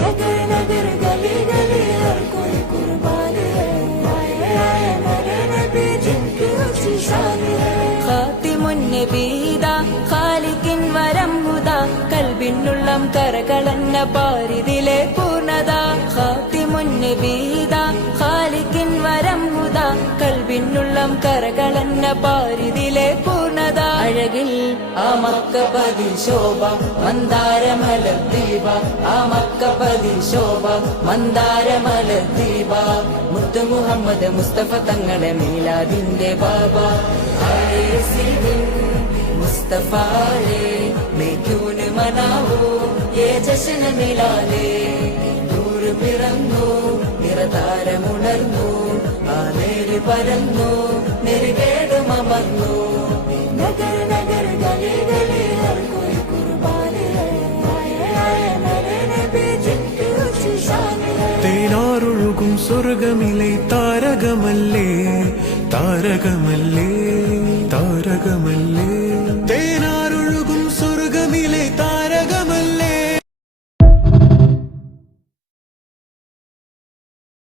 नगर नगर गली गली हर कोई कुर्बान है आए आए मेरे नबी जिनकी ऊंची शान है ഖാത്തിമുന്നബീദ ഖാലിക്കിൻ വരം ഹുദ കൽബിനുള്ളം കരകളന്ന പാരിതിലെ പൂർണ്ണത ഖാത്തിമുന്നബീദ ഖാലിക്കിൻ വരം ഹുദ കൽബിനുള്ളം കരകളന്ന പാരിതിലെ പൂർണ്ണത ഖാലിക്കിൻ അഴകിൽ ആ മക്കപതി ശോഭ മന്ദാരമലദ്വീപ ആ മക്കപതി ശോഭ മന്ദാരമലദ്വീപ മുത്തു മുഹമ്മദ് മുസ്തഫ തങ്ങളെ മീലാദിന്റെ ബാബ. മുസ്തഫാലേ മേക്യൂന് മനാവൂ ഏ ജശന മിലാലേ. ദൂര് പിറന്നു നിറതാരമുണർന്നു ആ നേര് പരന്നു നെരുകേടുമർന്നു സ്വർഗമിലെ താരകമല്ലേ? താരകമല്ലേ? താരകമല്ലേ?